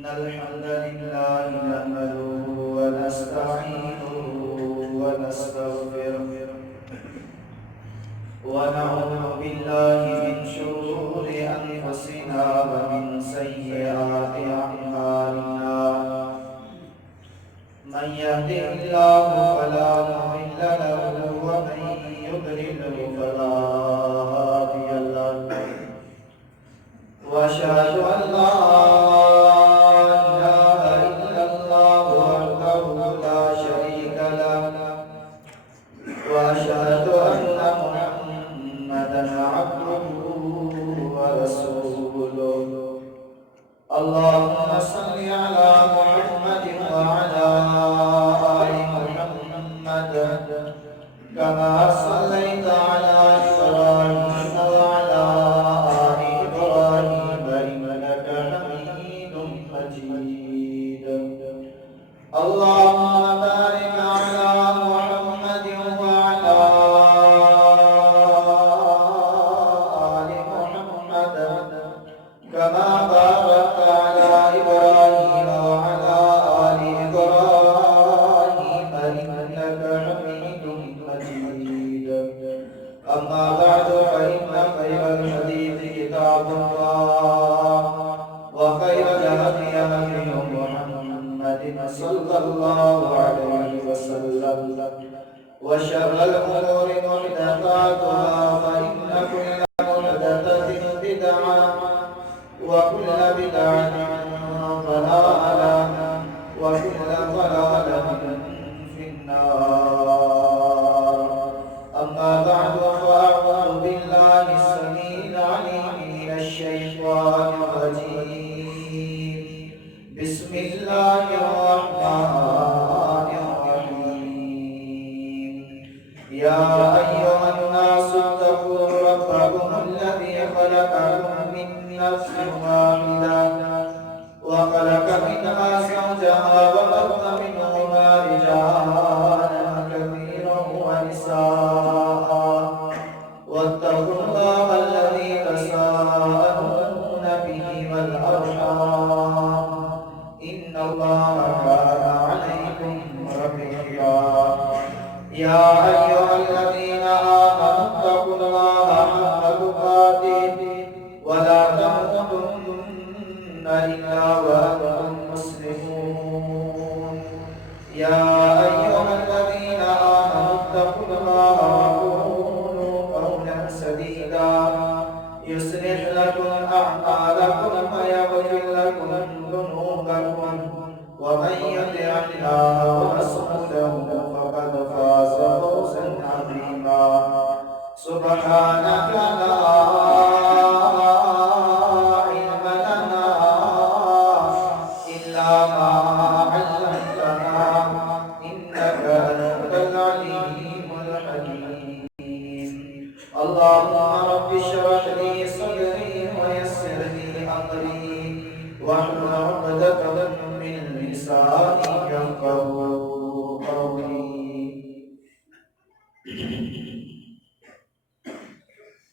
الحمد لله نحمده ونستعينه ونستغفره ونعوذ بالله من شرور أنفسنا ومن سيئات أعمالنا من يهده الله فلا مضل له ومن يضلل فلا هادي له وأشهد أن لا إله إلا الله وحده لا شريك له وأشهد أن محمدا عبده ورسوله اللهم صل على محمد وعلى آل محمد كما صليت على إبراهيم وعلى آل إبراهيم إنك حميد مجيد اللهم بارك على محمد وعلى آل محمد كما باركت على إبراهيم وعلى آل إبراهيم إنك حميد مجيد أما بعد فإن خير الحديث كتاب الله وخير الهدي هدي محمد صلى الله عليه وسلم وشر الأمور محدثاتها فإن كل محدثة بدعة وكل بدعة ضلالة وكل ضلالة في النار أما بعد فأعوذ بالله السميع العليم من الشيطان الرجيم بسم الله الرحمن الرحيم يا أيها الناس اتقوا ربكم الذي خلقكم من نفس واحدة وخلق منها زوجها وبث منهما رجالا كثيرا ونساء واتقوا الله الذي تساءلون به والأرحام إن الله كان عليكم رقيبا يا أيها الذين آمنوا اتقوا الله حق تقاته ولا تموتن إلا وأنتم مسلمون يا أيها الذين آمنوا اتقوا الله وقولوا قولا سديدا يصلح لكم أعمالكم ويغفر لكم ذنوبكم ومن يطع الله ورسوله فقد فاز فوزا عظيما سبحانك لا علم لنا إلا ما علمتنا إنك أنت العليم الحكيم اللهم رب اشرح لي صدري ويسر لي أمري واحلل عقدة من لساني يفقهوا قولي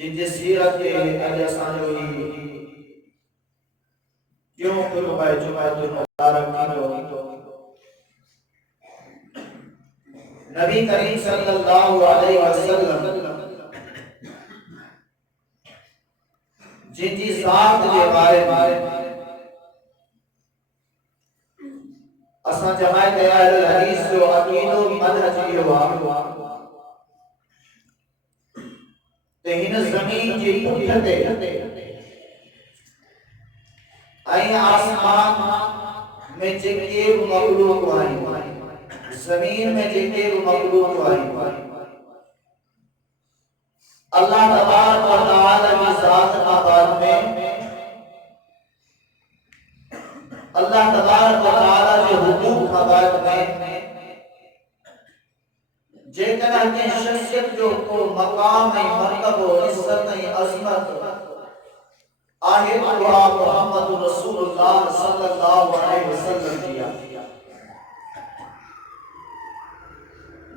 جن جی سیرت کے اجے اساں جو ہی کیوں خطبہ جمعہ مبارک تھیندو نبی کریم صلی اللہ علیہ وسلم جن جی ذات کے بارے میں اساں جماعت اہل الحدیث جو عقیدو منہج یہ ہوا تے ہن زمین جی پٹھتے آئی آسمان میں جکے مخلوق آئی زمین میں جکے مخلوق آئی اللہ تبارک و تعالی کی ذات آباد میں اللہ تبارک و تعالی کے حقوق آباد میں جے طرح کے شخصیت جو کو مقام ہے مرتبہ و عزت ہے عظمت آہے اللہ محمد رسول اللہ صلی اللہ علیہ وسلم دیا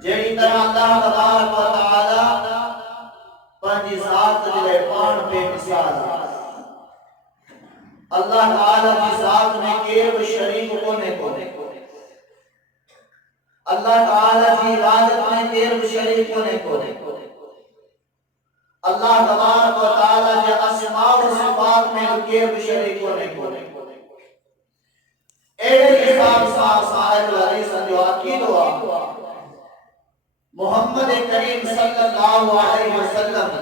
جیڑی طرح اللہ تبارک و تعالی پنجی ذات دلے پان بے مثال اللہ تعالی کی ذات میں کیب شریک کونے اللہ تعالی کی عبادت میں کیب شریک کونے اللہ تبارک و تعالی کے اسماء و صفات میں کیب شریک کونے اے صاحب صاحب علیہ جو عقید ہوا محمد کریم صلی اللہ علیہ وسلم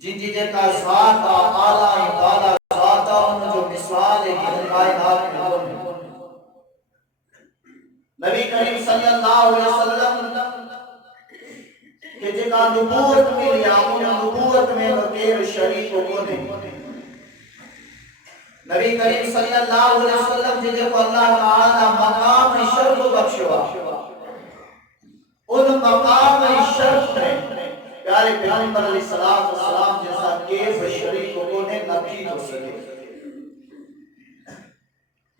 جن جی کا ذات اعلی بالا ذات ان جو مثال ہے کہ کائنات میں نبی کریم صلی اللہ علیہ وسلم کہ جنا نبوت ملیا ان نبوت میں غیر شریک کونے نبی کریم صلی اللہ علیہ وسلم جن کو اللہ تعالی مقام شرف بخشوا ان مقام شرف میں پیارے پیغمبر علیہ السلام جیسا کیف شریک کونے نبی ہو سکے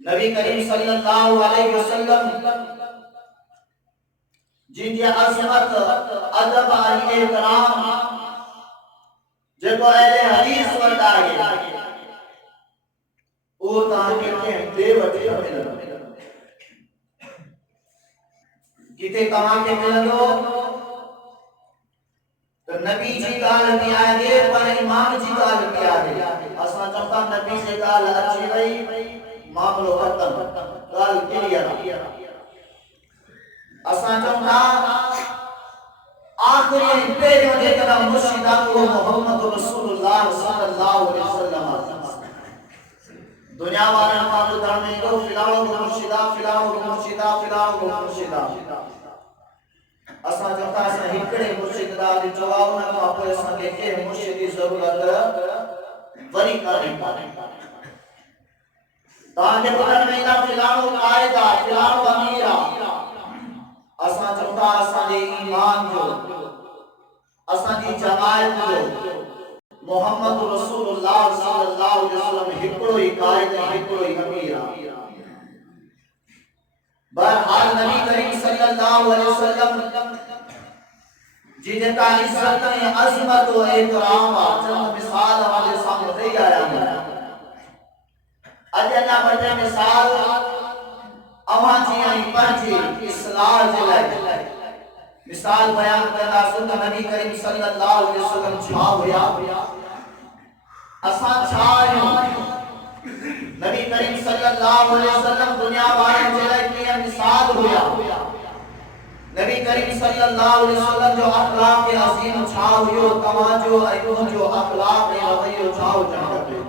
نبی کریم صلی اللہ علیہ وسلم جن کی عظمت ادب احترام جب اہل حدیث ورد آگے وہ تاکہ ہیں بے وجہ ملن کتے کہاں کے ملنو تو نبی جی کال بھی آگے پر امام جی کال بھی آگے اساں چاہتا نبی سے کال اچھی رہی معاملو ختم کال کلیر اساں چاہتا آخری پیریوں نے کہا مرشدہ کو محمد رسول اللہ صلی اللہ علیہ وسلم دنیا والے ہمارے دھرمے کو فلاؤ کو مرشدہ فلاؤ کو مرشدہ فلاؤ کو مرشدہ اساں چاہتا اساں ہکڑے مرشد دا دی جواب نہ پاپو اساں دیکھے مرشدی ضرورت وری کرنے پانے تاکہ پتر میلا فلاؤ قائدہ فلاؤ امیرہ اساں چاہتا اساں دے ایمان جو اساں دی جماعت جو محمد رسول اللہ صلی اللہ علیہ وسلم ہکڑو ہی قائد ہکڑو ہی امیرہ بہرحال نبی کریم صلی اللہ علیہ وسلم جن کا عزت عظمت و احترام چند مثال ہمارے سامنے دے آیا ہے اجلا بڑے مثال اواں جی آئی پنجی اصلاح جلائے مثال بیان کرنا سنتا نبی کریم صلی اللہ علیہ وسلم چھا ہویا اساں چھائیوں نبی کریم صلی اللہ علیہ وسلم دنیا والے جلائے کی مثال ہویا نبی کریم صلی اللہ علیہ وسلم جو اخلاق عظیم چھا ہوئے توجہ ایوہ جو اخلاق رویہ چھا ہو جاتے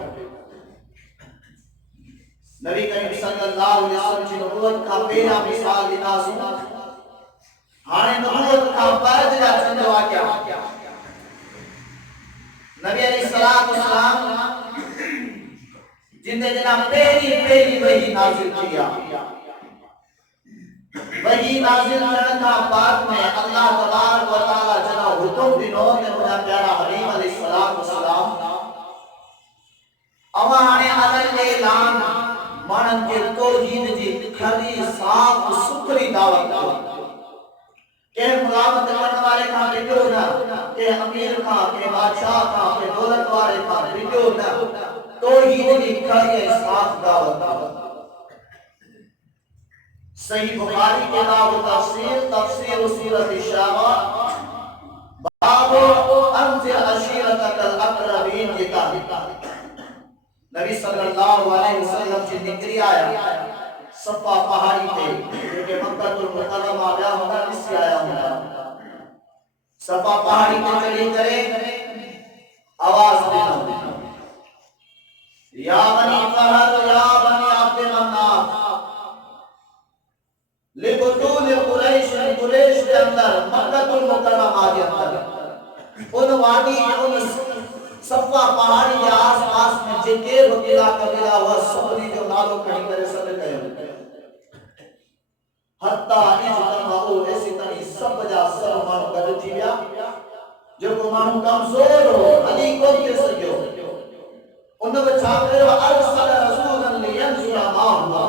نبی کریم صلی اللہ علیہ وسلم کی نبوت کا پہلا مثال دینا سنا ہانے نبوت کا بعد جا چند واقعہ نبی علیہ السلام جن نے جناب پہلی وحی نازل کیا وحی نازل کرنا بعد میں اللہ تبارک و تعالی جناب حکم دنوں نے مجھا پیارا حبیب علیہ السلام امانے عدل اعلان مانن کے توحید جی کھری صاف ستھری دعوت کہ ملامت کرنے والے کا ویڈیو نہ کہ امیر کا کہ بادشاہ کا کہ دولت والے کا ویڈیو نہ توحید کی کھڑی اساس دعوت صحیح بخاری کتاب تفسیر سورۃ الشعراء باب انذر عشیرتک الاقربین کتاب نبی صلی اللہ علیہ وسلم کی ذکری آیا صفا پہاڑی تے کہ مکہ المکرمہ آیا ہوگا اس سے آیا ہوگا صفا پہاڑی تے چلی کرے آواز دینا یا بنی فہد یا بنی عبد مناف لبطول قریش قریش کے اندر مکہ المکرمہ کے اندر ان وادی ان صفا پہاڑی کے آس پاس میں جتنے وکیلا قبیلہ ہوا سبنی جو نالو کہیں کرے سب کہے حتی اجتماعو ایسی طرح سب جا سرمان قدر جیویا جو کو مانو کمزور ہو علی کون کے سجو انہوں نے چھاکرے و ارسل رسولا لینزل ما ہوا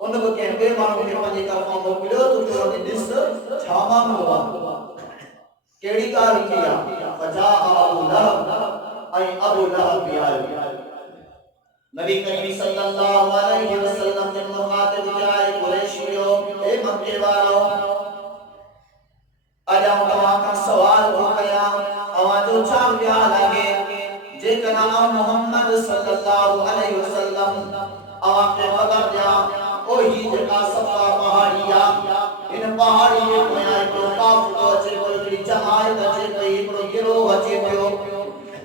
انہوں نے کہنے گئے مانو کے پنجے کا فامو ملو تو جو نے دس چھاما ہوا کیڑی کاری کیا فجاء ابو لہب اے ابو لہب بھی آئے نبی کریم صلی اللہ علیہ وسلم نے مخاطب جائے قریشیوں اے مکے والوں اجاؤ تمہاں کا سوال ہو گیا اوان جو چھاپ دیا لگے جے کا نام محمد صلی اللہ علیہ وسلم اوان کے خبر دیا اوہی جگہ صفا پہاڑیا ان پہاڑی کے کوئی آئے کو کافر کو اچھے کوئی جماعت اچھے کوئی گروہ اچھے پیو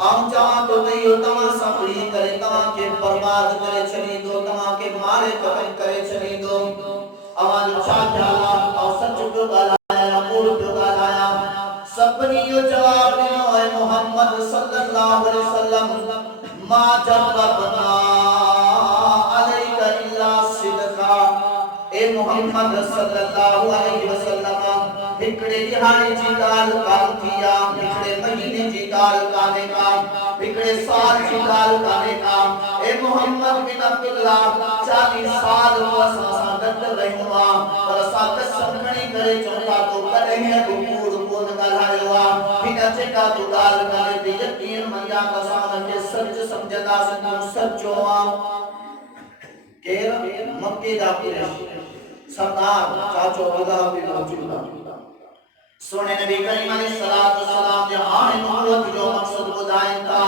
آم چاہاں تو تیو تمہاں سفری کرے تمہاں کے برباد کرے چلی دو تمہاں کے مارے قتل کرے چلی دو آوان جو چاہ جالا اور سچ کو گالایا پور کو گالایا سبنی جو جواب دنو ہے محمد صلی اللہ علیہ وسلم ما جربنا علیکہ اللہ صدقہ اے محمد صلی اللہ علیہ وسلم بکڑے دہاڑی جی کال کام کیا بکڑے مہینے جی کال کانے کا بکڑے سال جی کال کانے کا اے محمد بن عبداللہ 40 سال کو اساسا دت رہی ہوا اور اسا قسم کھڑی کرے چونکا تو کرے ہیں بکور کو نگلائے ہوا بنا چکا تو گال کرے دی یقین منیا کسان کے سچ سمجھتا سنوں سچ ہوا کہ مکہ دا قریش سردار چاچو اللہ بھی موجودہ سونے نبی کریم علیہ السلام جہاں نبوت جو مقصد بدائیں تھا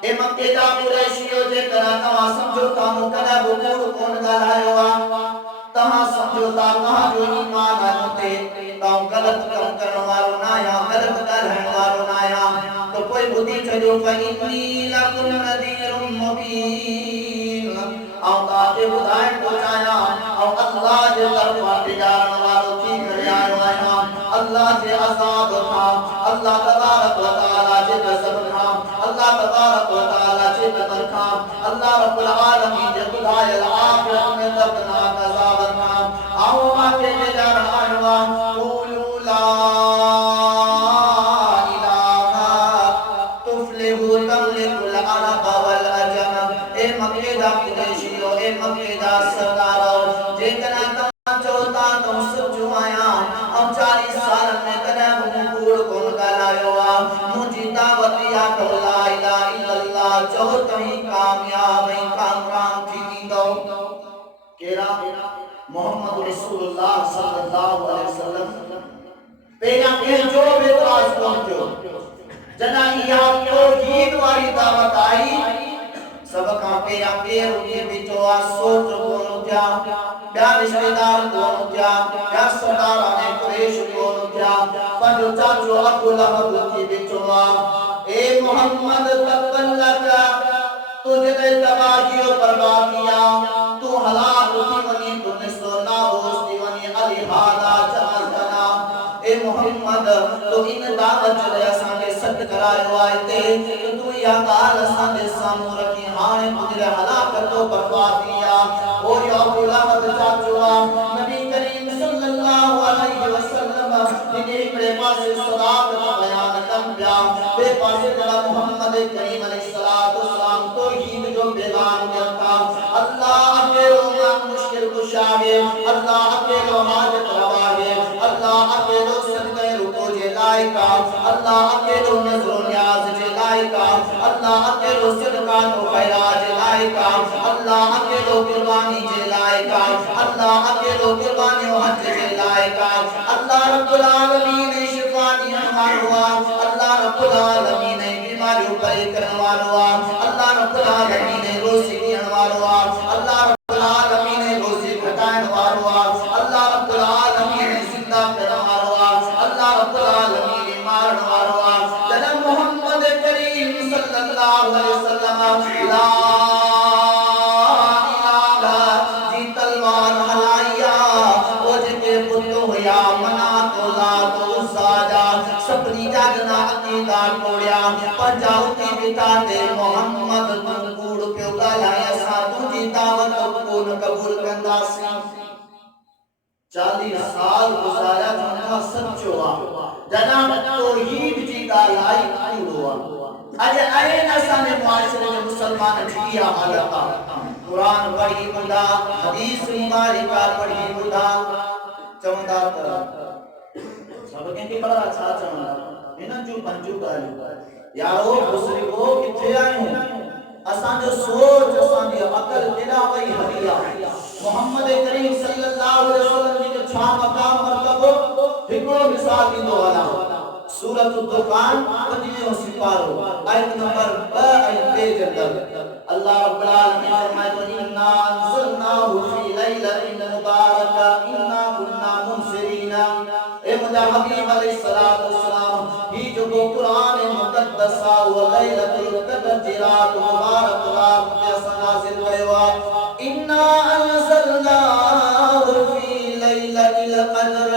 اے مکہ دا قریشیو جے کرا تمہاں سمجھو تا مکہ بکور کون گلائے ہوا تمہاں سمجھو تا کہاں جو ایمان آئے ہوتے تاں غلط کم کرنے والوں نایا غلط کرنے والوں نایا تو کوئی بدھی چلو فَإِنِّي لَكُمْ نَذِيرٌ مُبِينٌ آؤں تاکہ بدائیں کو چاہیا اور اللہ جے طرفہ تجارن والوں کی کرے آئے اللہ جے عذاب تھا اللہ تبارک و تعالی جے غضب تھا اللہ تبارک و تعالی جے قدر تھا اللہ رب العالمین جے خدای الآخرت میں دردناک عذاب تھا آؤں آکے جے جان آئیوا قولوا لا الہ تفلحوا تملک العرب والعجم اے مکہ دا قریشیو اے مکہ دا سردارو جے کنا تمہاں چوتا تم سب جو آیا اب 40 سال میں کدام مکور کو گلائے ہوا مجھے دعوتیا کر لا الہ الا اللہ جو تمہیں کامیابی کام تھی دو کہرا محمد رسول اللہ صلی اللہ علیہ وسلم پہلا کہ جو بے تراز پہنچو جنائی آپ کو ہید واری دعوت آئی سبکاں پہلا پیر انہیں بچوا سوچ کونو کیا بیا رشتہ دار کونو کیا بیا سرداران قریش کونو کیا پنجو چاچو ابو لہب کی بچوا اے محمد تقبلکا تجھے دے تباہی و بربادیا تو ہلاک کی ونی تو نسو نابوستی ونی علی حالا جمال کنا اے محمد تو ان دعوت چلے اساں کے ست کرائے ہوئے تے تو یا کال اساں دے سامو رکھی ہانے تجھے ہلاکت و بربادیا او یا ابو لہب چاچوا نبی کریم صلی اللہ علیہ وسلم جنہیں اکڑے پاسے صداقت بیان کم پیا بے پاسے دلہ محمد کریم علیہ السلام توحید جو بیغان کیا تھا اللہ اکیلو مشکل کشا ہے اللہ اکیلو حاجت روا ہے اللہ اکیلو صدقہ رکو جے لائقا اللہ اکیلو نظر و نیاز جے لائقا اللہ اکیلو صدقات و خیرات جے لائقا اللہ اکیلو قربانی جے لائقا اللہ اکیلو قربانی و حج جے لائقا اللہ رب العالمین شفا دیان والوا اللہ رب العالمین بیماریوں پری کرن والوا اللہ رب العالمین روزی دیان والوا اللہ رب العالمین روزی گھٹائن والوا اللہ رب العالمین زندہ کرن والوا اللہ رب العالمین مارن والوا جناب محمد کریم صلی اللہ علیہ وسلم لا الہ جی تلوار ہلایا اوج کے پتو ہویا منا تو لا تو ساجا سپنی جاگنا عقیدہ توڑیا پنجاؤ کی بتا دے محمد تم کوڑ پیو گالایا سا تجھی دعوت کو قبول کرنا سی 40 سال گزارا جنہا سچوا جناب توحید جی گالائی کوڑوا اجے این اسانے معاشرے میں مسلمان جھیا حالتا قرآن پڑھی بندہ حدیث مبارکہ پڑھی بندہ چمندہ تر سب کہیں بڑا اچھا چمندہ انہاں جو بنجو گالی یارو بزرگو کتھے آئے ہیں اساں جو سوچ اساں دی عقل تیرا وہی ہدیہ محمد کریم صلی اللہ علیہ وسلم جی جو چھا مقام مرتبہ ہکڑو مثال دی دو والا سورۃ الدخان 25 سپارو آیت نمبر 2 آیت 3 جندر اللہ رب العالمین فرمائے انا انزلناہ فی لیلۃ مبارکہ انا کنا منذرین اے مجھا حبیب علیہ السلام ہی جو قرآن مقدسہ و لیلۃ القدر جرات مبارک رات جیسا نازل کیوا انا انزلناہ فی لیلۃ القدر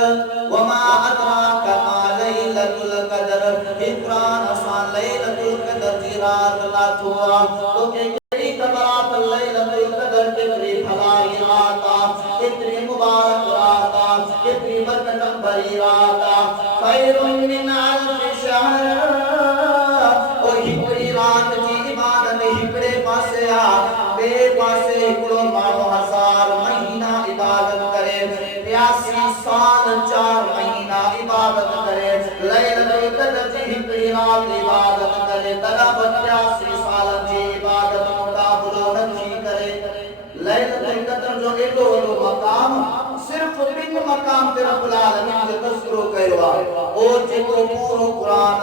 وما ادراک ما لیلۃ القدر قرآن آسان لیلۃ القدر جرات رات ہوا تو کہ کئی کبرات لیلۃ القدر کتنی بھلائی راتا کتنی مبارک راتا کتنی برکت بھری راتا خیر من الف شہر اور ہکڑی رات کی عبادت ہکڑے پاسے بے پاسے ہکڑو مانو 1000 مہینہ عبادت کرے 82 سال 4 مہینہ عبادت کرے لیلۃ القدر کی ہکڑی رات عبادت کرے تلا 82 سال کی عبادت مقابلو نکی کرے لیلۃ القدر جو ایڈو ایڈو مقام صرف بن مقام تے رب العالمین جو تذکرو کہوا اور جے کو پورو قرآن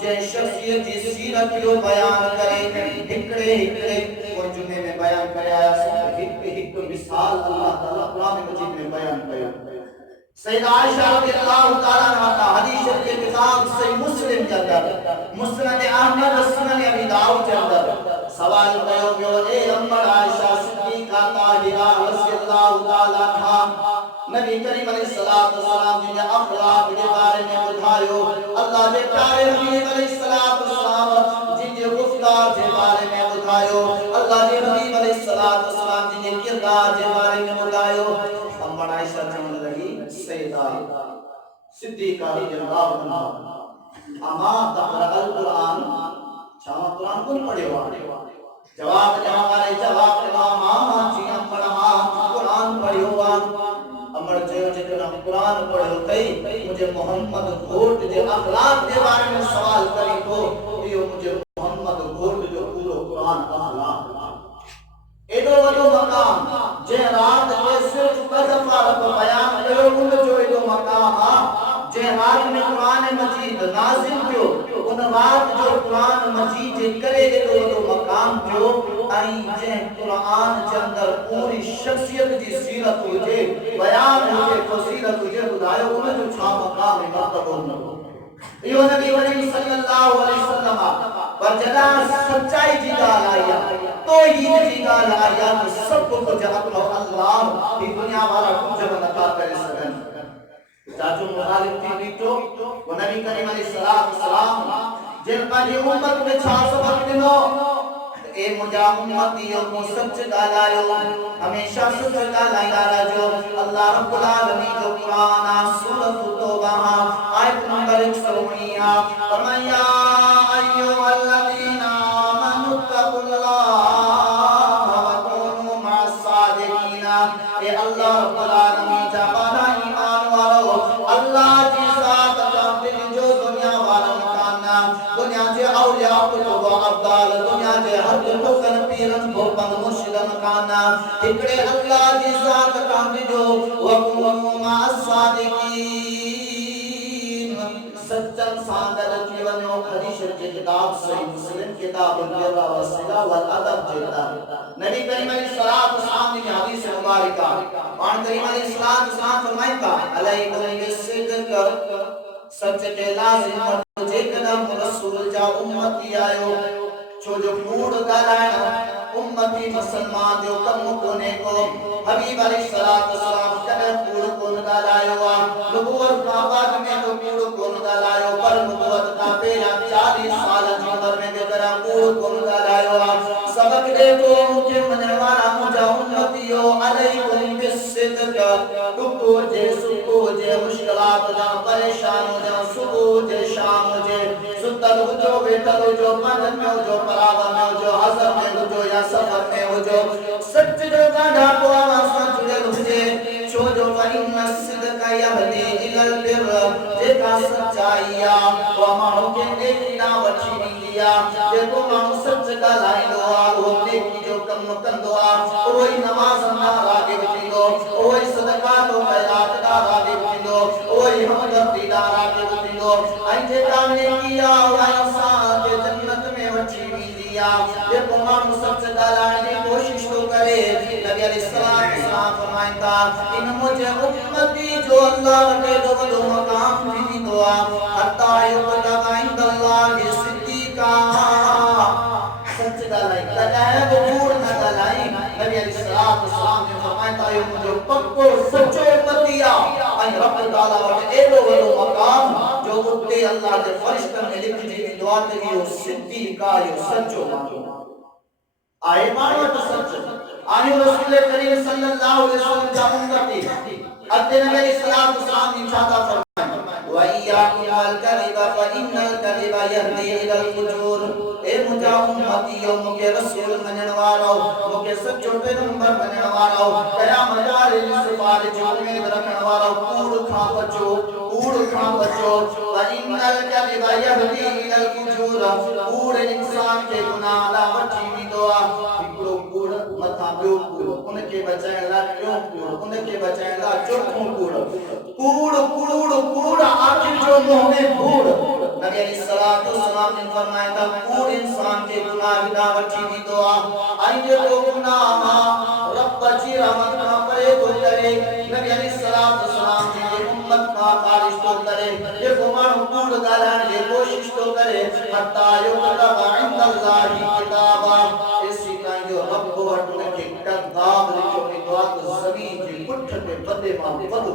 جے شخصیت جی سیرت جو بیان کرے ہکڑے ہکڑے وہ جمعے میں بیان کرے آیا سب ہک مثال اللہ تعالیٰ قرآن مجید میں بیان کرے سید عائشہ رضی اللہ تعالیٰ عنہ حدیث کے کتاب صحیح مسلم کے اندر مسند احمد سنن ابی داؤد کے اندر سوال کیو کہ اے امر عائشہ صدیقہ طاہرہ رضی اللہ تعالیٰ عنہ نبی کریم علیہ السلام جن اخلاق کے بارے میں بتائیو اللہ کے پیارے حبیب علیہ السلام جن کے گفتار کے بارے میں بتائیو اللہ کے حبیب علیہ السلام جن کے کردار کے بارے میں بتائیو امر عائشہ چمن لگی سیدہ صدیقہ رضی اللہ عنہ اما تقرأ القرآن شاما قرآن کون پڑھے ہوا جواب ہمارے جواب ہاں جی ہم پڑھا قرآن پڑھے ہوا امر جو جتنا قرآن پڑھے ہوتے مجھے محمد گھوٹ جو اخلاق کے بارے میں سوال کری تو یہ مجھے محمد گھوٹ جو پورو قرآن اخلاق ایدو ودو مقام جے رات کے صرف قذفہ رب بیان کرو ان جو ایدو مقام جے رات میں قرآن مجید نازل کیو ان رات جو قرآن مجید جے کرے ایدو ودو مقام جو آئی جے قرآن کے اندر پوری شخصیت جی سیرت ہوجے بیان ہوجے فصیلت ہوجے خدایو ان جو چھا مقام مرتب ہونا یہ نبی کریم صلی اللہ علیہ وسلم پر جدا سچائی جی گال آیا توحید جی گال آیا کہ سب کو جہاں اللہ کی دنیا والا کچھ جب نکا کرے سکن جاجو مخالف تھی بیٹو وہ نبی کریم علیہ السلام جن پر یہ امت میں چھا سبق دنو اے مجھا امتیوں کو سچ گالائیو ہمیشہ سچ گالائیو جو اللہ رب العالمین جو قرآن سورۃ توبہ آیت نمبر 119 فرمایا ایھا الذین آمنوا اتقوا اللہ وکونوا مع الصادقین اے اللہ رب العالمین جا بارا ایمان والو اللہ کی ذات کا دل جو دنیا جے اولیاء کتب و ابدال دنیا جے ہر کتن پیرن بھوپن مرشدن کانا اکڑے اللہ جی ذات کامل جو وقوم مع الصادقین سچن ساندر جیونیوں حدیث کی کتاب صحیح مسلم کتاب البر والصلہ والادب جلتا نبی کریم علیہ الصلوۃ والسلام کی حدیث مبارکہ وان کریم علیہ الصلوۃ والسلام فرمائتا علیکم بالصدق سچ کے لازم مجھے قدم رسول جا امتی آئیو جو کوڑ گالائنا امتی مسلمان جو کم کونے کو حبیب علیہ السلام کدر کوڑ کون گالائیو نبوت ماباد میں تو کوڑ کون گالائیو پر نبوت کا پیرا 40 سال جمر میں بکرا کوڑ کون گالائیو سبق دے تو مجھے منوارا مجھا امتیو علیکم بالصدق ٹکو جے سکو جے مشکلات جا پریشان ہو جا صبح جے شام جے ستل ہو جو بیٹل ہو جو پندن میں ہو جو پراغ میں ہو جو حضر میں ہو جو یا سفر میں ہو جو سچ جو گاڑھا کو آوازاں جڑے ہو جے چھو جو فَإِنَّ الصِّدْقَ يَهْدِي إِلَى الْبِرِّ جے کا سچائیا وہ مانو کے نیکینا وچھی ملیا جے کو مانو سچ کا لائی دعا وہ نیکی جو کم کن دعا وہی نماز نہ راگے بچیلو وہی صدقات و خیرات کا راگے بچیلو وہی ہمدردی دا راگے بچیلو آئیے کامنے کیا ہوا انسان کے جنت میں وچھی ملیا جے کو مانو سچ کا لائی کوشش تو کرے نبی علیہ السلام فرمائتا ان مجھے امتی جو اللہ کے دو مقام بھی دعا حتی یقلب عند اللہ صدیقا سچ گلائی گلائی بھور نہ گلائی نبی علیہ السلام نے فرمائتا یہ مجھے پکو سچو امتیا ان رب تعالیٰ وقت ایدو ودو مقام جو اتے اللہ کے فرشتن میں لکھ جی دعا تھی یہ صدیقا یہ سچو مانو آئے مانو تو سچ آئے رسول کریم صلی اللہ علیہ وسلم جا امتی ادھے نبی علیہ السلام نے چاہتا فرمائے وَإِيَّاكُمْ وَالْكَذِبَ فَإِنَّ الْكَذِبَ يَهْدِي إِلَى الْفُجُورِ اے مجھا امتیو مکے رسول مننوارو مکے سچو پیغمبر مننوارو قیام جاری سفارج امید رکھنوارو کوڑ کھا بچو وَإِنَّ الْكَذِبَ يَهْدِي إِلَى الْفُجُورِ کوڑ انسان کے گناہ لا وچی بھی دعا بکڑو کوڑ متھا بیو کوڑ ان کے بچائیں لا کیوں کوڑ ان کے بچائیں لا چوکھوں کوڑ آخر جو منہ میں کوڑ نبی علیہ السلام نے فرمایا تھا کوڑ انسان کے گناہ لا وچی بھی دعا آئیے تو گناہ رب بچی رحمت کا پرے تو کرے نبی علیہ السلام نے یہ امت کا خارج تو کرے یہ گمان کوڑ گالان یہ کوشش تو کرے حتی یقلب عند اللہ کتابا اسی طرح جو رب کو اٹھنے کے کتاب لکھو اپنی دعا کو زمین کی پٹھ کے بدے ماں بدو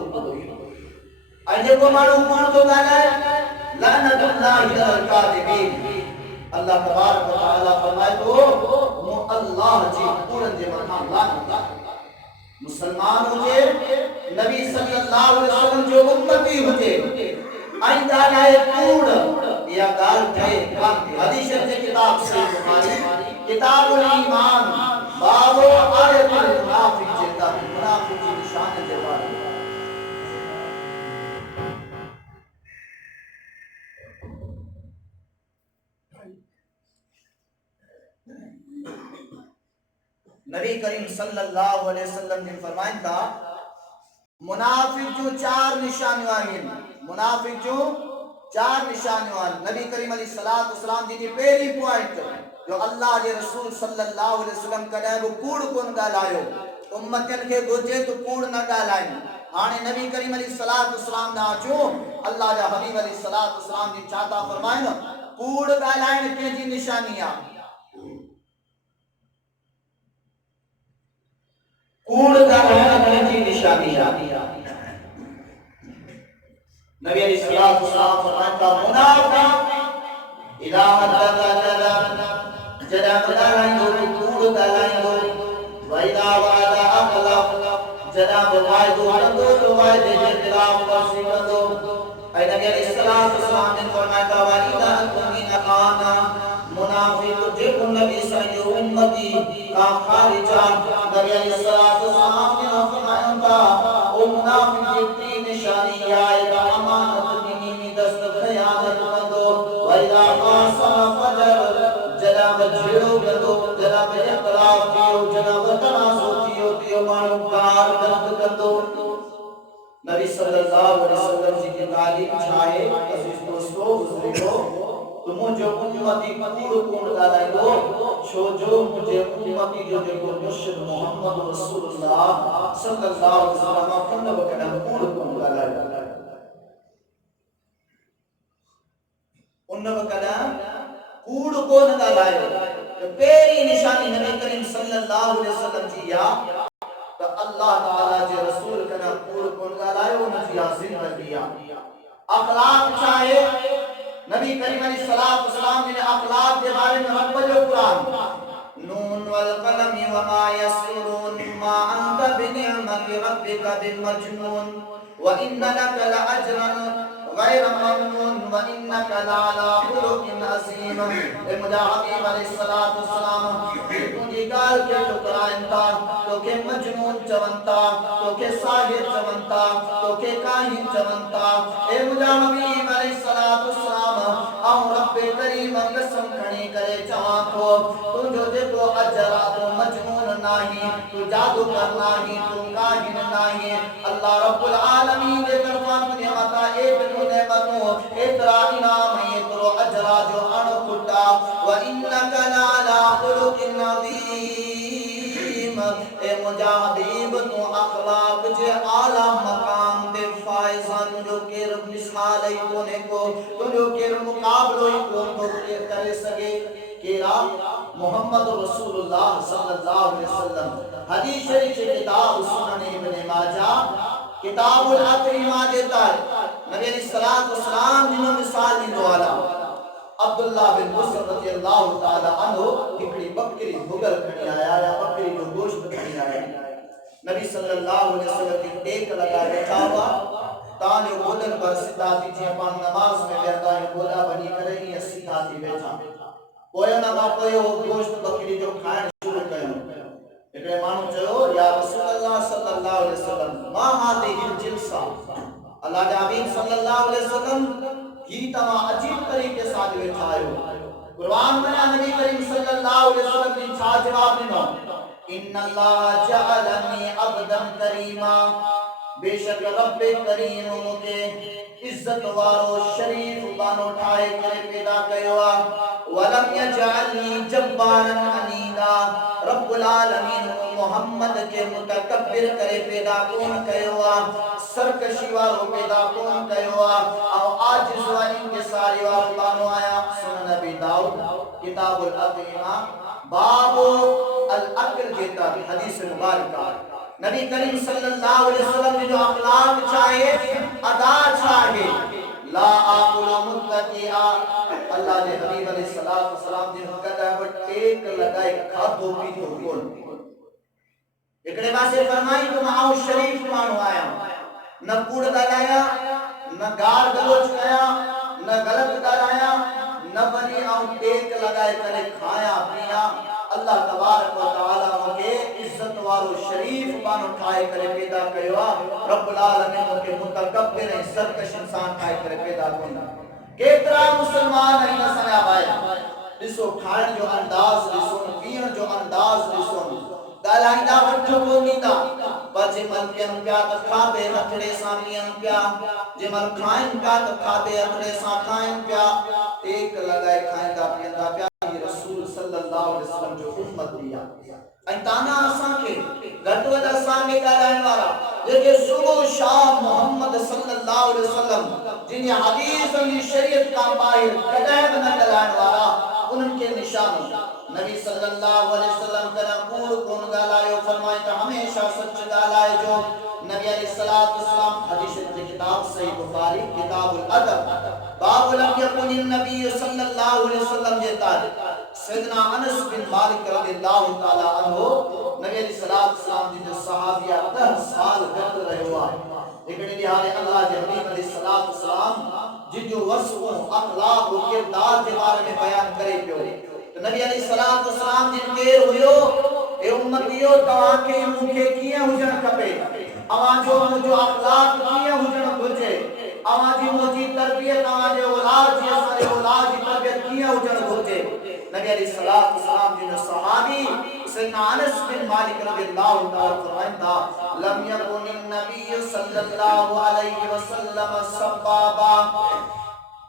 آئیے گمان تو گالان لعنت اللہ علی الکاذبین اللہ تبارک و تعالی فرمائے تو اللہ جی پورن جے مکان لعنت مسلمان ہوجے نبی صلی اللہ علیہ وسلم جو امتی ہوجے آئین دانائے کوڑ یا گال تھے حدیث سے کتاب سے بخاری کتاب الایمان باب آیت المنافق جیتا منافق کی نشان کے بارے نبی کریم صلی اللہ علیہ وسلم نے فرمایا تھا منافق جو 4 نشانیاں ہیں منافق جو 4 نشانیاں نبی کریم علیہ السلام جی پہلی پوائنٹ جو اللہ کے رسول صلی اللہ علیہ وسلم کہا وہ کوڑ کون گالایو امتن کے گوجے تو کوڑ نہ گالائیں آنے نبی کریم علیہ السلام نے آجو اللہ جا حبیب علیہ السلام جی چاہتا فرمائیں کوڑ گالائیں کے جی نشانیاں کوڑ گالائیں کی نشانیاں نبی علیہ السلام فرماتا منافق اذا حدث جدا گالائیں دو کوڑ گالائیں دو وَإِذَا وَعَدَ أَخْلَفَ جدا وعدہ دو وعدے کے خلاف ورزی کر دو اے نبی علیہ السلام نے فرمایا وَإِذَا أَتْمِنَ خَانَ منافق جو نبی صلی امتی کا خارجہ نبی علیہ السلام نے فرمایا تھا او منافق کی 3 نشانی آئے گا امانت نہیں دست خیانت مندو وَإِذَا قَاسَ صلی اللہ علیہ وسلم جی کی تعلیم چاہے عزیز دوستو بزرگو تو مجھے امتی کوڑ کوڑ گالائیو چھو جو مجھے امتی جو مرشد محمد رسول اللہ صلی اللہ علیہ وسلم کن وکڑا کوڑ کوڑ گالائیو ان وکڑا کوڑ کوڑ گالائیو پیری نشانی نبی کریم صلی اللہ علیہ وسلم جی یا تو اللہ تعالیٰ جے رسول کنا کوڑ کوڑ گالائیو نفیا زندگیا اخلاق چاہے نبی کریم علیہ السلام نے اخلاق کے بارے میں رب قرآن نون والقلم وما يسرون ما انت بنعمت ربك بمجنون وان لك لاجرا غیر ممنون وانك لعلى خلق عظیم اے مجھے حبیب علیہ السلام تجھے گال کے ٹکرائن تھا تو کہ مجنون چونتا تو کہ ساحر چونتا تو کہ کاہن چونتا اے مجھے حبیب علیہ السلام او رب کریم قسم کھڑی کرے چاہاں تو جو دے تو اجرا تو مجنون نہیں تو جادو کر نہیں تو کاہن نہیں اللہ رب العالمین دے طرفان نعمتا ایک نعمتوں اترا انعام اترو اجرا جو ان کھٹا وَإِنَّكَ لَعَلَىٰ خُلُقٍ عَظِيمٍ اے مجاہدیب تو اخلاق جے اعلیٰ مقام دے فائزان جو کہ رب مثال ہی کونے کو تو جو کہ مقابلو ہی کون تو کرے سکے کہ محمد رسول اللہ صلی اللہ علیہ وسلم حدیث شریف کتاب سنن ابن ماجہ کتاب العطریمہ دیتا ہے نبی علیہ السلام جنہوں مثال دی دوالا عبداللہ بن مسلم رضی اللہ تعالی عنہ ایکڑی بکری بھگل کھڑی آیا یا بکری جو گوشت کھڑی آیا نبی صلی اللہ علیہ وسلم کی ٹیک لگا بیٹھا ہوا تانیو بودن پر سدھاتی جی اپان نماز میں بیٹھا ہے بودا بنی کرے یہ سدھاتی بیٹھا کوئی نہ کوئی وہ گوشت بکری جو کھائیں شروع کریں ایکڑے مانو چلو یا رسول اللہ صلی اللہ علیہ وسلم ما ہاتھی الجلسہ اللہ کے حبیب صلی اللہ علیہ وسلم کی تمام عجیب طریقے ساتھ بیٹھائے ہو قرآن میں نبی کریم صلی اللہ علیہ وسلم نے چھا جواب دینا ان اللہ جعلنی عبدا کریما بے شک رب کریم مجھے عزت وارو شریف بانو اٹھائے کرے پیدا کیوا ولم یجعلنی جبارا عنیدا رب العالمین محمد کے متکبر کرے پیدا کون کیوا سرکشی وارو پیدا کون کیوا او عاجز و انکساری وارو بانو آیا سنن نبی داؤد کتاب العطیمہ باب الاکل جیتا حدیث مبارکہ نبی کریم صلی اللہ علیہ وسلم نے جو اخلاق چاہے ادا چاہے لا آکل متقیہ اللہ نے حبیب علیہ السلام نے کہا ہے ٹیک لگائے کھاتو بھی تو کون ایکڑے باسے فرمائی تو آؤ شریف مانو آیا نہ کوڑ گلایا نہ گار گلوچ گیا نہ غلط گلایا نہ بنی آؤ ٹیک لگائے کرے کھایا پیا اللہ تبارک و تعالیٰ کے عزت وارو شریف بان اٹھائے کرے پیدا کیوا رب العالمین کے متکبر سرکش انسان کھائے کرے پیدا کرنا کترا مسلمان ہے نہ سنیا بھائی جسو کھائن جو انداز رسون پین جو انداز رسون دلائندہ وٹھو کو نیتا پر جمال پین پیا تکھا بے ہتھڑے سامین پیا جمال کھائن پیا تکھا بے ہتھڑے سامین پیا ایک لگائے کھائن دا پین دا پیا رسول صلی اللہ علیہ وسلم جو امت دیا انتانا آسان کے گھٹوت آسان کے کہلائن وارا لیکن صبح شام محمد صلی اللہ علیہ وسلم جنہی حدیث انہی شریعت کا باہر قدیم نہ کہلائن وارا ان کے نشان نبی صلی اللہ علیہ وسلم کنا کوڑ کون گالائے فرمائے کہ ہمیشہ سچ گالائے جو نبی علیہ السلام حدیث کی کتاب صحیح بخاری کتاب الادب باب لم یکن النبی صلی اللہ علیہ وسلم جیتا ہے سیدنا انس بن مالک رضی اللہ تعالی عنہ نبی علیہ السلام جو صحابیہ 10 سال گھر رہے ہوا لیکن لہذا اللہ کے حبیب علیہ السلام جن جو وصفوں اخلاق و کردار کے بارے میں بیان کرے پیو تو نبی علیہ السلام جن کے ہوئیو اے امتیو تواکے مکھے کیے ہوجن کپے آوازوں جو اخلاق کیے ہوجن بھجے آوازی موجی تربیت آوازی اولاد جی اثر اولاد جی تربیت کیے ہوجن بھجے نبی علیہ السلام جن صحابی سیدنا انس بن مالک رضی اللہ تعالی فرمائتا لم یکن النبی صلی اللہ علیہ وسلم سبابا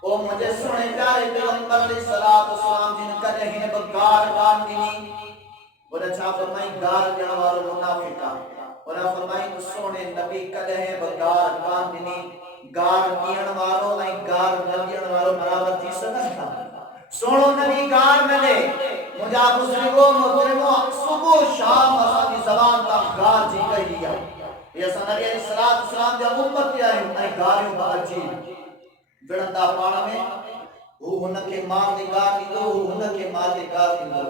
او مجھے سنے پیارے پیغمبر علیہ السلام جن کا رہنے بگار کام دینی انہاں چھا فرمائی گار جنوار منافقہ انہاں فرمائی سونے نبی کا رہنے بگار کام دینی گار دیان وارو نہیں گار ندیان وارو برابر تھی سکن تھا سونو نبی گار ملے مجھا بزرگو محترمو صبح شام اسانی زبان تا گار جی گئی لیا یہ سا نبی علیہ السلام جب امت آئے انہیں گاریوں با عجیب وڑندہ پانا میں وہ ہنہ کے ماں دے گار دی دو وہ ہنہ کے ماں دے گار دی دو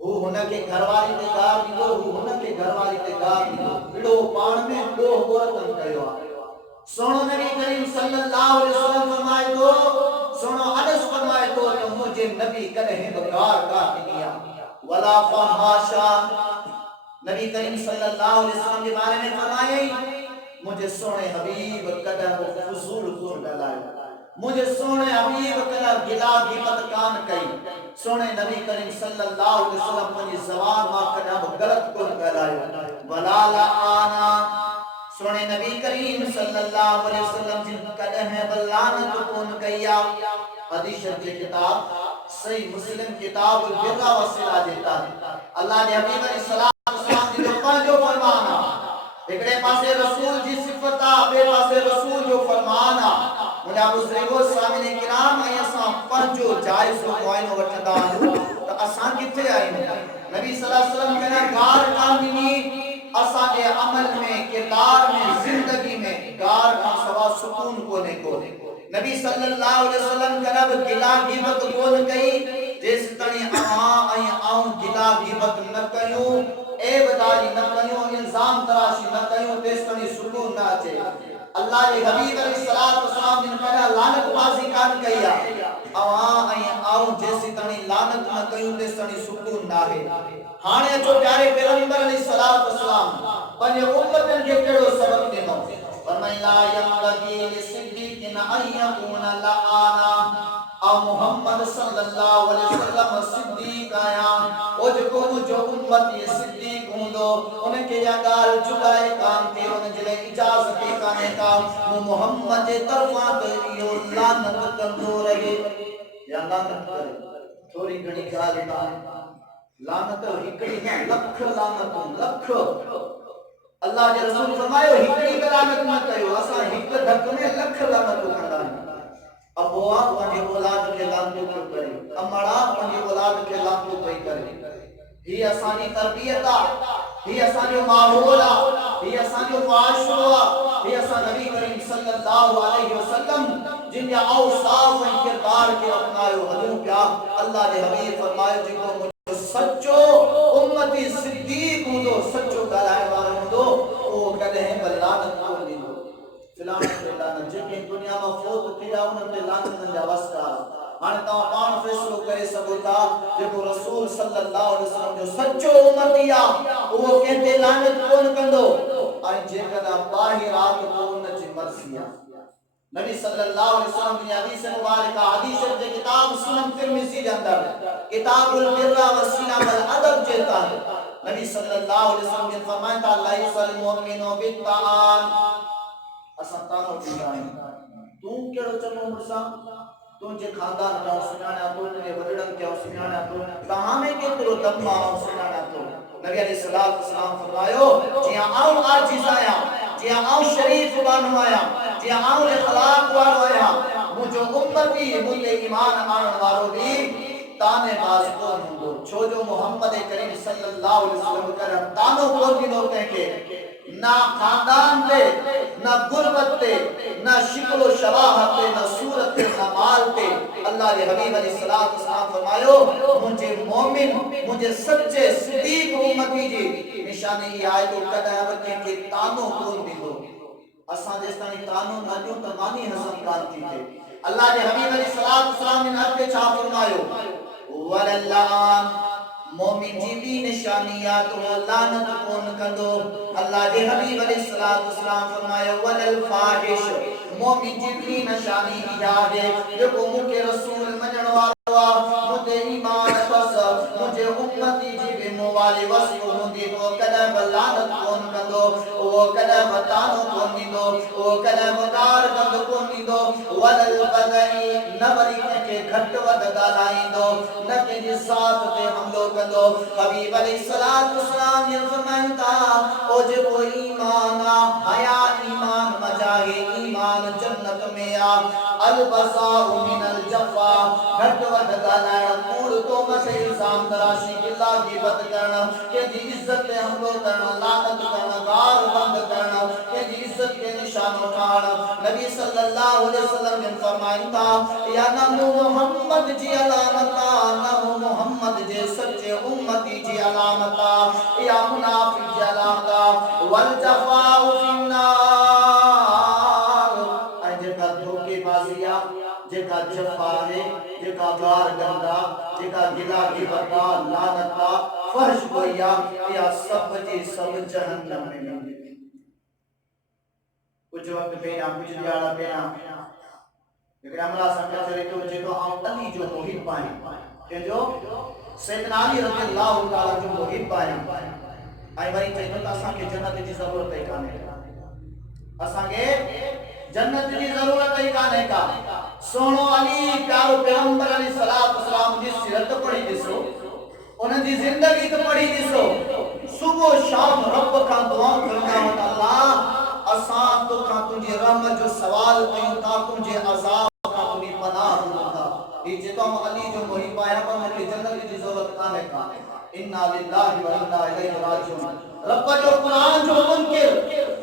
وہ ہنہ کے گھروالی دے گار دی دو وہ ہنہ کے گھروالی دے گار دی دو وڑو پان میں دو عورتن کہو سنو نبی کریم صلی اللہ علیہ وسلم فرمائے تو سنو انس فرمائے تو مجھے نبی کہے بگار کا دنیا ولا فحاشا نبی کریم صلی اللہ علیہ وسلم کے بارے میں فرمائے مجھے سونے حبیب قدر و فضول کون ڈالائے مجھے سونے حبیب قدر گلا غیبت کان کئی سونے نبی کریم صلی اللہ علیہ وسلم پنی زبان ماں قدر غلط کون ڈالائے ولا لعانا سونے نبی کریم صلی اللہ علیہ وسلم جن قدر ہے بلانت کون کیا حدیث شریف کتاب صحیح مسلم کتاب البر والصلہ دیتا ہے اللہ نے حبیب علیہ السلام جو پنجو فرمانا ایکڑے پاسے رسول جی صفتا بے پاسے رسول جو فرمانا مجھے بزرگو سامنے کرام آئی اساں پنجو جائز و قوائن وٹھتا ہوں تو اساں کتے آئی نبی صلی اللہ علیہ وسلم کہنا گار کامنی اساں کے عمل میں کردار میں زندگی میں گار کا سوا سکون کو کو نبی صلی اللہ علیہ وسلم کہنا گلا غیبت کون کئی جس تنی آئی آؤں گلا غیبت نہ کیوں اے بداری نہ کیوں الزام تراشی نہ کیوں تیس تنی سکون نہ آچے اللہ کے حبیب علیہ السلام جن کہا لعنت بازی کان کیا آوان آئی آؤں جیسی تنی لعنت نہ کیوں تیس تنی سکون نہ ہے ہانے جو پیارے پیغمبر علیہ السلام پنجے امتن کے کڑو سبق دینو فرمائی لا ینبغی لصدیق ان یکون لعانا او محمد صلی اللہ علیہ وسلم صدیق آیا او جو جو امتی صدیق ہوں دو انہیں کہ یا گال جگائے کام کے انہیں جلے اجازت کانے کا وہ محمد طرفات ایو لانت کندو رہے یا لانت کرے تھوڑی گھڑی گال لانت ہکڑی لکھ لانت لکھ اللہ کے رسول فرمائے ہکڑی کا لانت نہ کہو اسا ہک دھک میں لکھ لانت کردا اب وہ پنجی اولاد کے لانتو کو کرے امڑا پنجی اولاد کے لانتو کو کرے ہی اسانی تربیتا ہی اسانی ماحولا ہی اسانی معاشرہ ہی اسان نبی کریم صلی اللہ علیہ وسلم جن یا اوصاف و کردار کے اپنائیو حضور کیا اللہ کے حبیب فرمائے جن کو مجھے سچو امتی صدیق ہوں دو سچو گلائے والے ہوں دو وہ کہتے ہیں بلانت کو دی دو فلانت لانت جن کی دنیا میں فوت کیا انہوں نے لانت نہ جاوز کہا ہانے تو پان فیصلو کرے سکتا جب رسول صلی اللہ علیہ وسلم جو سچو امتیا وہ کہتے لانت کون کندو آئین جے کنا باہی رات کون نچے مرسیا نبی صلی اللہ علیہ وسلم کی حدیث مبارکہ حدیث جو کتاب سنن ترمذی کے اندر کتاب البر والصلہ والادب جیتا ہے نبی صلی اللہ علیہ وسلم نے فرمایا تھا لیس المؤمن بالطعام اسطانو دیائیں تم کیڑو چلو مرسا تم جے خاندان جاؤ سنانا تو تجھے وڈڑن کیا سنانا تو کہاں میں کے ترو دم آؤ سنانا تو نبی علیہ السلام فرمایو جیاں آؤں آجیز آیا جیاں آؤں شریف بانو آیا جیاں آؤں اخلاق وارو آیا مجھو امتی مجھے ایمان آن وارو بھی تانے باز کون ہوں گو چھو جو محمد کریم صلی اللہ علیہ وسلم کرم تانوں کون دنوں کہیں نہ خاندان تے نہ غربت تے نہ شکل و شباہت تے نہ صورت تے نہ مال تے اللہ کے حبیب علیہ السلام فرمایو مجھے مومن مجھے سچے صدیق امتی جی نشانی یہ آئے تو قدر کے تانوں کون بھی دو اساں جیستانی تانوں نہ جو تمانی حسن کانتی تھے اللہ کے حبیب علیہ السلام نے نہ کے چھا فرمایو وللعان مومن جی بھی نشانیات و لعنت کون کندو اللہ کے حبیب علیہ السلام فرمایا وللفاحش مومن جی بھی نشانی ایجادے جو مکہ رسول منجن والا مجھے ایمان پس مجھے امتی جی بھی موالی او کنا وطانو کونی دو او کنا وگار گند کونی دو ولل بدعی نوری کے گھٹ ود گالائیں دو نکے جی ساتھ تے حملو کندو حبیب علیہ السلام یہ فرمائنتا او جے کو ایمانا حیا ایمان مجاہے ایمان جنت میں آ البصاء من الجفا گھٹ ود گالائیں کوڑ تو مسے الزام تراشی اللہ کی بد کرنا کہ جی عزت پہ حملو کرنا لعنت کرنا گار بند کرنا کہ جی عزت کے نشان اٹھانا نبی صلی اللہ علیہ وسلم نے فرمائنتا یا نمو محمد جی علامتا نمو محمد جی سچے امتی جی علامتا یا منافق جی علامتا والجفاء فی النار اے جکا دھوکے بازیا جکا جفا ہے جکا گار گندا جکا گلا کی بتا لعنتا فرش گویا یا سب جی سب جہنم میں ملے کچھ وقت پینا کچھ دیالا پینا لیکن عملہ سمجھا چلے تو جدو آم علی جو محب پائیں کہ جو سیدنا علی رضی اللہ تعالیٰ جو محب پائیں آئی بھائی چاہیے تو اساں کے جنت کی ضرورت ہے کانے کا اساں کے جنت کی ضرورت ہے کانے کا سونو علی پیارو پیغمبر علیہ السلام جی سیرت پڑھی جسو انہیں دی زندگی تو پڑھی جسو صبح شام رب کا دعا کرنا ہوتا اللہ اسان تو کا تجھے رحمت جو سوال کہیں تا تجھے عذاب کا تجھے پناہ ہوتا یہ جتو ہم علی جو محب آیا پر مجھے جنت کی ضرورت کانے کا انا للہ و انا الیہ راجعون رب جو قرآن جو منکر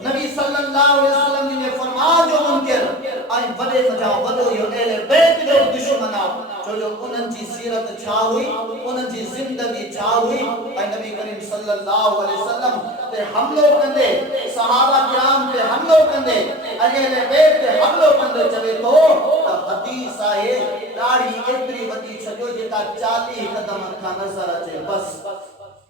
نبی صلی اللہ علیہ وسلم نے فرمان جو منکر آئیں بڑے مجا بدو یہ اہل بیت جو دشمنا جو انہن جی سیرت چھا ہوئی انہن جی زندگی چھا ہوئی اے نبی کریم صلی اللہ علیہ وسلم تے حملو کندے صحابہ کرام تے حملو کندے اہل بیت تے حملو کندے چوے تو حدیث آئے داڑھی اتری ودی چھجو جتا 40 قدم کا نظر اچھے بس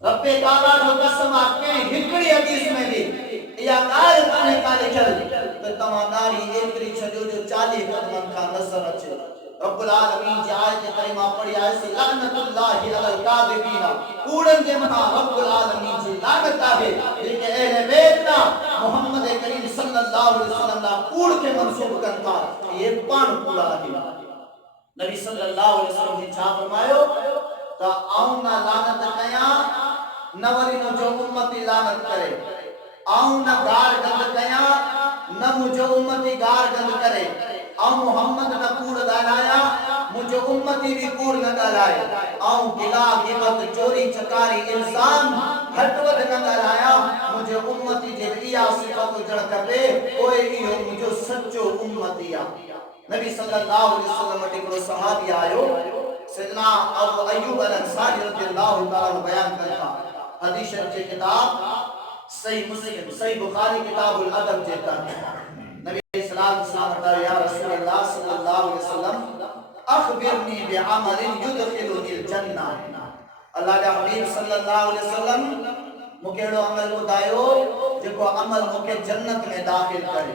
رب تعالیٰ جو قسم آکے ہکڑی حدیث میں بھی یا قائل کرنے کا لکھل تو تمہاری اتری چھجو جو 40 قدم کا نظر اچھے رب العالمین جی آیت کریمہ پڑھی آئے سے لعنت اللہ علی الکاذبین کوڑن کے منا رب العالمین جی لعنت آئے لیکن اہل بیتنا محمد کریم صلی اللہ علیہ وسلم نا کوڑ کے منصوب کرتا یہ پان کوڑا لگی نبی صلی اللہ علیہ وسلم جی چھا فرمائیو تا آؤنا لعنت کیا نوری نو جو امتی لعنت کرے آؤنا گار گند کیا نہ مجھے امتی گار گند کرے آؤں محمد نہ کوڑ گالایا مجھے امتی بھی کوڑ نہ گالائے آؤں گلا غیبت چوری چکاری الزام ہٹوت نہ گالایا مجھے امتی جب ایا صفت جڑ کرے کوئی ایو مجھے سچو امتیا نبی صلی اللہ علیہ وسلم ٹکڑو صحابی آئیو سیدنا ابو ایوب الانصاری رضی اللہ تعالیٰ بیان کرتا حدیث شریف کی کتاب صحیح مسلم صحیح بخاری کتاب الادب جیتا ہے نبی صلی اللہ علیہ وسلم فرمایا یا رسول اللہ صلی اللہ علیہ وسلم اخبرنی بعمل يدخلني الجنہ اللہ کے حبیب صلی اللہ علیہ وسلم مکیڑو عمل بتائیو جکو عمل مکے جنت میں داخل کرے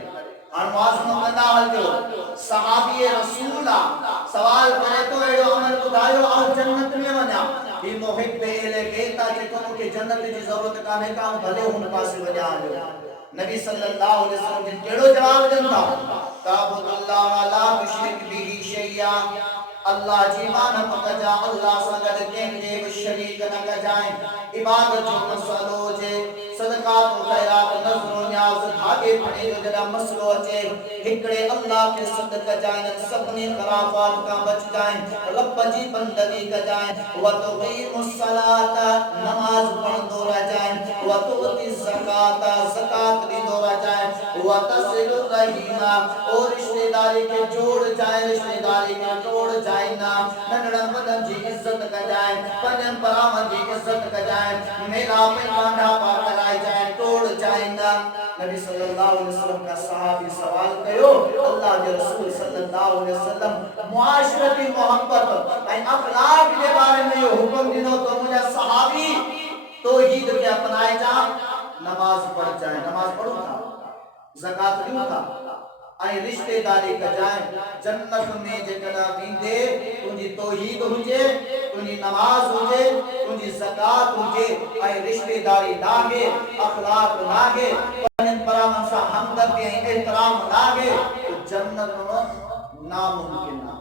انواز مقدہ جو صحابی رسولہ سوال کرے تو ایڈو عمل بتائیو اور جنت میں بنا یہ محب اہل بیتا جتوں کے جنت کی ضرورت کانے کا بھلے ان پاس بجا آئے نبی صلی اللہ علیہ وسلم جن کیڑو جواب جنتا تابد اللہ لا تشرک بھی شیعہ اللہ جی مانا پکا جا اللہ سنگد کہیں جے شریک نہ جائیں عبادت جو مسئلو جے صدقات و خیرات نظر و نیاز دھاگے پڑے جو جنہ مسئلو جے ہکڑے اللہ کے صدقہ جائیں سبنی خرافات کا بچ جائیں رب جی بندگی کا جائیں وَتُقِيمُ الصَّلَاةَ نماز پڑھ دورا جائیں وَتُقْتِ الزَّكَاةَ زکاة دی دورا جائیں وَتَصِلُ الرَّحِيمَ اور رشتہ داری کے جوڑ جائیں رشتہ داری کے جوڑ جائیں ننڑن بدن جی عزت کا جائیں پنجن پرامن جی عزت کا جائیں میلا پہ کانڈا پار کرائی جائیں توڑ جائیں نبی صلی اللہ علیہ وسلم کا صحابی سوال کہو اللہ کے رسول صلی اللہ علیہ وسلم معاشرتی محبت این اخلاق کے بارے میں یہ حکم دنو تو مجھے صحابی توحید کے اپنائے جا نماز پڑھ جائیں نماز پڑھو تھا زکاة دیو تھا آئی رشتہ داری کا جائیں جنت میں جکڑا بیندے تنجی توحید ہوجے تنجی نماز ہوجے تنجی زکات ہوجے اے رشتہ داری ناگے اخلاق ناگے پنن پرامن سا ہمدردی احترام ناگے تو جنت ناممکن ہے۔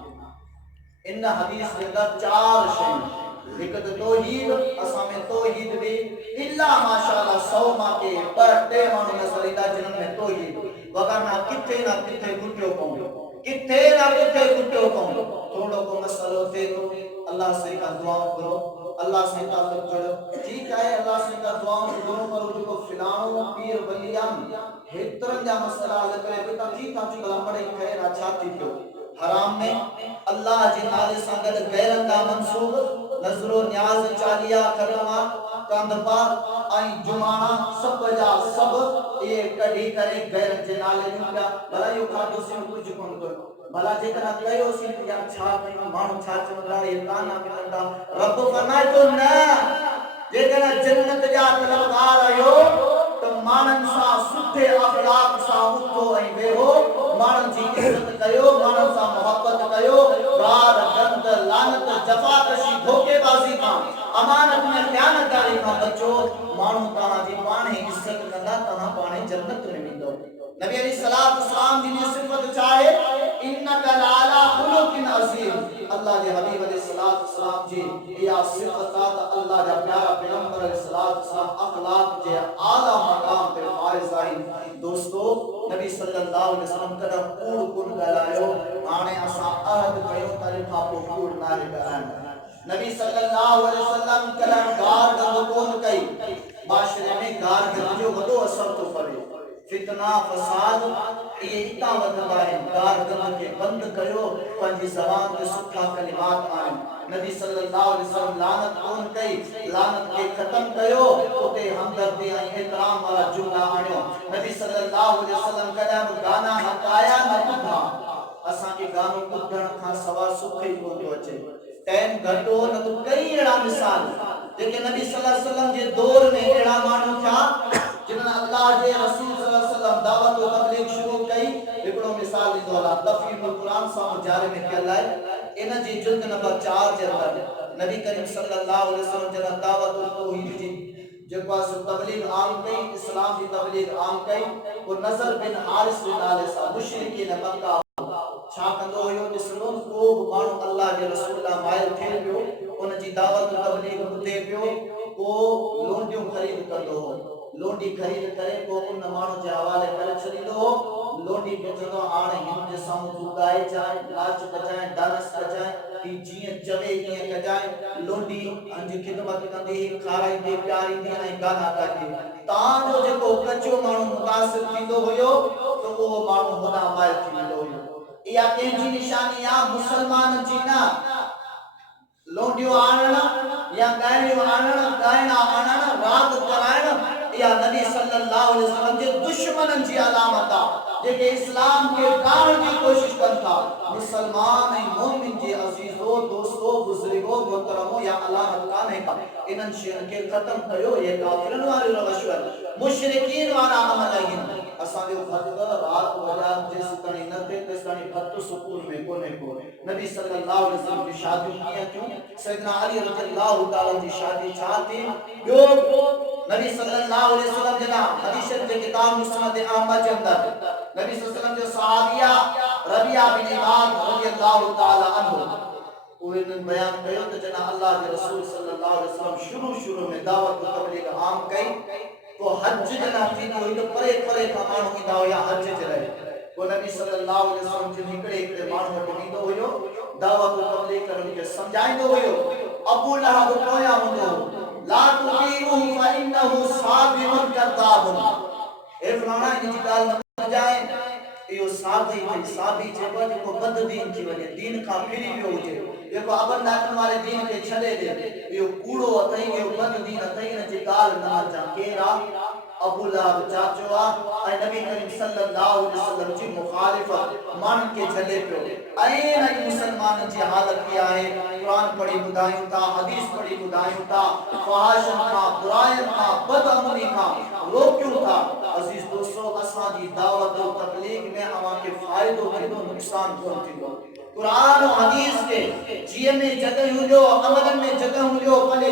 ان حدیث کے اندر 4 شے ایک توحید اساں میں توحید بھی الا ماشاءاللہ 100 ماہ کے پر تے مانو نظریہ جنن میں توحید وگرنہ کتے نہ کتے گٹیو کو کتے نہ کتے گٹیو کو تھوڑو کو مسئلہ تے تو اللہ سے کا دعا کرو اللہ سے تعلق جڑو ٹھیک ہے اللہ سے کا دعا کرو کرو جو کو فلانو پیر ولیان ہترن جا مسئلہ حل کرے بیٹا ٹھیک ہے چلا پڑے خیر اچھا تھی کیوں حرام میں اللہ جی نالے سانگل غیرن کا منصوب نظر و نیاز چالیا کرما کاندپا آئیں جمعہ سب جا سب یہ کڑی کرے غیرن جی نالے نکیا بھلا یو کھاٹو سے کچھ کون کرو بھلا جے کنا کہو سی یا چھا کنا مانو چھا چمدار یہ کانا ملندا رب فرمائے تو نہ جے کنا جنت جا طلبگار آئیو تو مانن سا سٹھے اخلاق سا اٹھو ایں بے ہو مانن جی عزت کیو مانن سا محبت کیو گار گند لعنت جفا کشی دھوکے بازی کا امانت میں خیانت داری کا بچو مانو تاں جی پانے عزت کندا تاں پانے جنت میں ویندو نبی علیہ الصلوۃ والسلام دی صفت چاہے انک لعلی خلق عظیم اللہ کے حبیب علیہ الصلوۃ والسلام جی یا صفات اللہ کا پیارا پیغمبر علیہ الصلوۃ والسلام اخلاق جے اعلی مقام تے فائز آئیں دوستو نبی صلی اللہ علیہ وسلم کدا کوڑ کن گلایو آنے اسا عہد کیو طریقہ کو کوڑ نہ کرن نبی صلی اللہ علیہ وسلم کدا گار گند کون کئی معاشرے میں گار گند جو وڈو اثر تو پڑے فتنہ فساد یہ اتا ودھدا ہے گار گند کے بند کیو پنجی زبان تے سٹھا کلمات آئیں نبی صلی اللہ علیہ وسلم لعنت کون کئی لعنت کے ختم کیو تے ہمدردی ائیں احترام والا جملہ آنیو نبی صلی اللہ علیہ وسلم کدا گانا ہکایا نہ ٻدھا اساں کے گانو ٻدھن کھان سوا سکھئی کو تو اچے ٹائم گھٹو نہ تو کئی اڑا مثال لیکن نبی صلی اللہ علیہ وسلم جے دور میں اڑا مانو تھا جنہاں اللہ جے رسول صلی اللہ علیہ وسلم دعوت و تبلیغ شروع کئی ہکڑو مثال دی دولا تفہیم القرآن سامو جارے میں کیا لائے انہاں جی جلد نمبر 4 جے اندر نبی کریم صلی اللہ علیہ وسلم جنہاں دعوت و توحید جی جگہ سے تبلیغ عام کئی اسلام کی تبلیغ عام کئی وہ نظر بن حارث بن نالے سا مشرکین مکہ چھا کندو ہوئیو اسلام کو مانو اللہ کے رسول اللہ مائل تھے پیو ان جی دعوت و تبلیغ بدے پیو کو لونڈیوں خرید کردو ہو لونڈی خرید کرے کو ان مانو جے حوالے کر چھڑی دو لونڈی بچدو آنے ہن جے سامو دگائے جائے ناچ بجائے ڈانس بجائے تی جیئے چوے یہ کجائے لونڈی انج خدمت کندی کھارائی دے پیاری دی ائیں گانا گاندی تاں جو جے کو کچو مانو متاثر تھیندو ہویو تو وہ مانو ہونا مائل تھیندو ہویو یا کنجی نشانی یا مسلمان جینا لونڈیو آننا یا گائنیو آننا گائنا آننا رات کرائنا یا نبی صلی اللہ علیہ وسلم جے دشمنن جی علامتا جے کہ اسلام کے کارن کی کوشش کرتا مسلمان مومن جے عزیزو دوستو بزرگو محترمو یا علامت کانے کا انن شیر کے ختم کیو یہ کافرن والی روشور مشرکین والا عمل ہے اساں جو خط رات وجہ جس کنی نتے تس کنی خط سکون میں کونے کو نبی صلی اللہ علیہ وسلم کی شادی کیا کیوں سیدنا علی رضی اللہ تعالی کی شادی چاہتی جو نبی صلی اللہ علیہ وسلم جنا حدیث شریف کے کتاب مسند احمد کے اندر نبی صلی اللہ علیہ وسلم جو صحابیہ ربیعہ بن عامر رضی اللہ تعالی عنہ وہ بیان کیو تو جنا اللہ کے رسول صلی اللہ علیہ وسلم شروع میں دعوت و تبلیغ عام کئی تو حج جنا تھی تو پرے پرے کا مانو کی دعوت یا حج چلے وہ نبی صلی اللہ علیہ وسلم جن ہکڑے مانو وٹی دو ہویو دعوت و تبلیغ کرن کے سمجھائیں دو ہویو ابو لہب کویا ہوندو لا تطیعوه فإنه صادق كذاب اے فلانا ان کی گال نہ جائے یہ صحابی جو کو بد دین کی وجہ دین کا پھری بھی ہو جائے یہ کو ابن ناکن والے دین کے چھلے دے یہ کوڑو اتھائی یہ بد دین اتھائی نہ جی گال نہ جا کیرا ابو لہب چاچو اے نبی کریم صلی اللہ علیہ وسلم کی مخالفت مان کے جھلے پہ این ای مسلمان جی حالت کیا ہے قرآن پڑھی بدائیوں تا حدیث پڑھی بدائیوں تا فحاشن تھا برائن تھا بدعملی تھا روکیوں تھا عزیز دوستو اساں جی دعوت و تبلیغ میں عوام کے فائدوں میں نقصان پہنچی دو قرآن و حدیث کے جیے میں جگہ ہو جو عمل میں جگہ ہو جو پلے